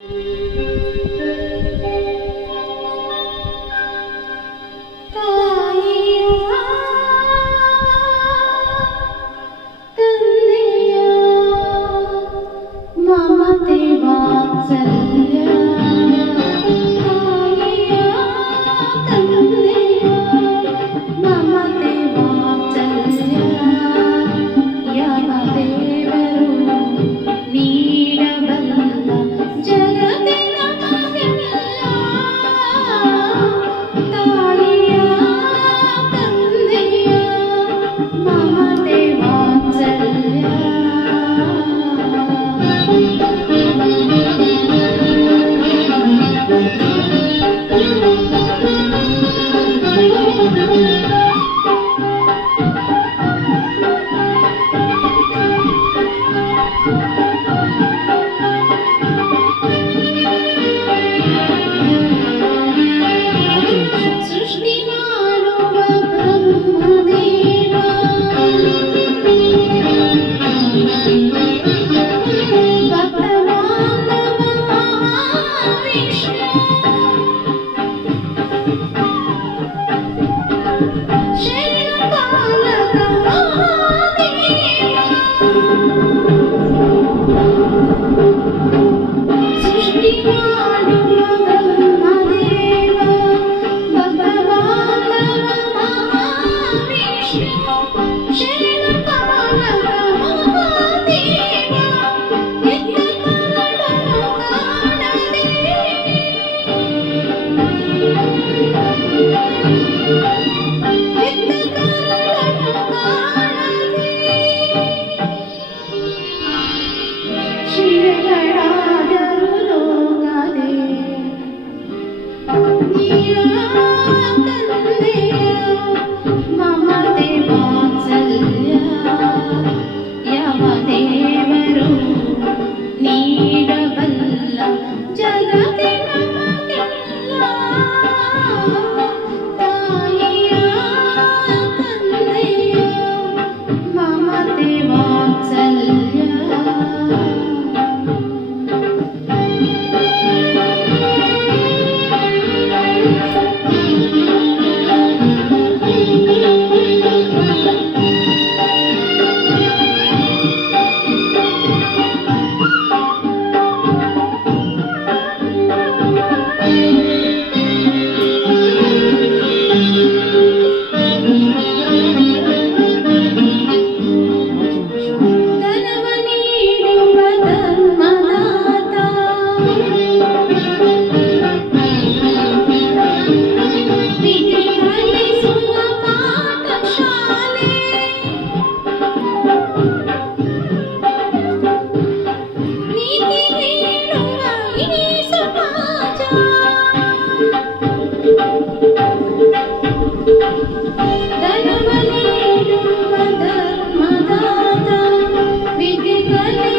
Música Thank you.